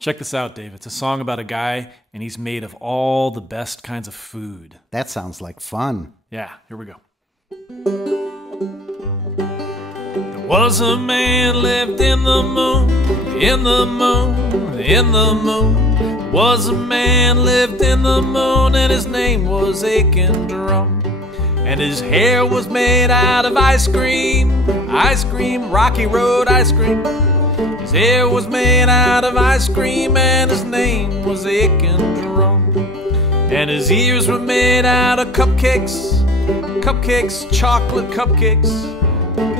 Check this out, Dave. It's a song about a guy, and he's made of all the best kinds of food. That sounds like fun. Yeah, here we go. There was a man lived in the moon, in the moon, in the moon. Was a man lived in the moon, and his name was Aiken. And his hair was made out of ice cream, Rocky Road ice cream. His hair was made out of ice cream, and his name was Aiken. And his ears were made out of cupcakes, chocolate cupcakes.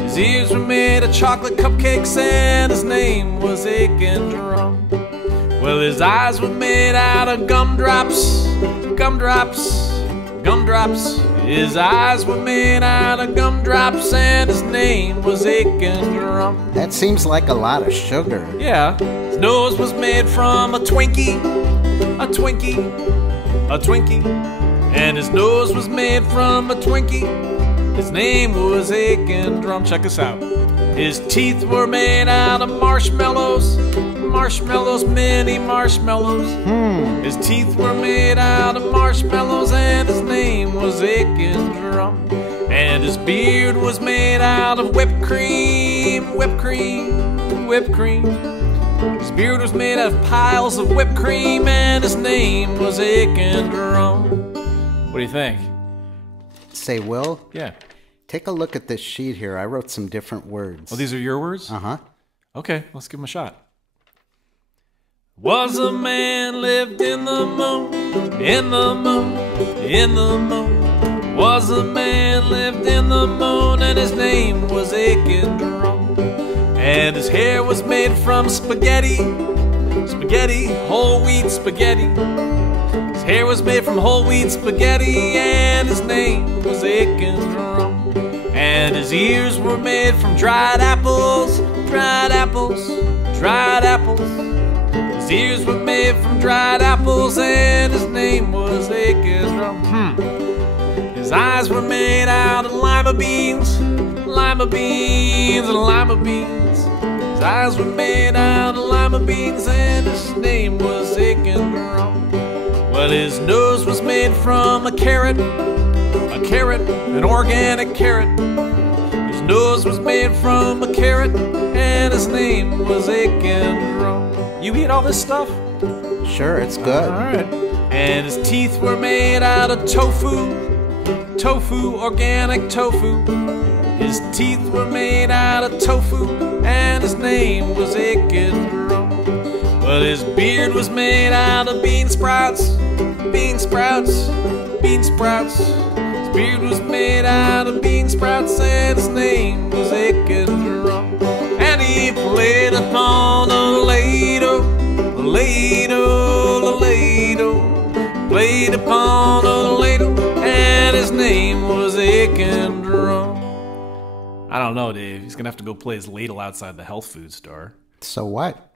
His ears were made of chocolate cupcakes, and his name was Aiken. Well, his eyes were made out of gumdrops. His eyes were made out of gumdrops, and his name was Aiken. That seems like a lot of sugar. Yeah. His nose was made from a Twinkie. And his nose was made from a Twinkie. His name was Aiken. Check this out. His teeth were made out of marshmallows, mini marshmallows. His teeth were made out of marshmallows, and his name was Aiken. And his beard was made out of whipped cream. His beard was made out of piles of whipped cream, and his name was Aiken. What do you think? Say, Will? Yeah. Take a look at this sheet here. I wrote some different words. Oh, these are your words? Uh-huh. Okay, let's give them a shot. Was a man lived in the moon, in the moon, in the moon. Was a man lived in the moon, and his name was Aiken. And his hair was made from spaghetti, whole wheat spaghetti. His hair was made from whole wheat spaghetti, and his name was Aiken. And his ears were made from dried apples. His ears were made from dried apples, and his name was Aiken. His eyes were made out of lima beans. His eyes were made out of lima beans, and his name was Aiken. Well, his nose was made from a carrot, an organic carrot. His nose was made from a carrot, and his name was Aiken. You eat all this stuff? Sure, it's good. All right. And his teeth were made out of tofu, organic tofu. His teeth were made out of tofu, and his name was Aiken. Well, his beard was made out of bean sprouts. His beard was made out of bean sprouts, and his name was Aiken. And he played upon a ladle, played upon a ladle, and his name was Aiken. I don't know, Dave. He's gonna have to go play his ladle outside the health food store. So what?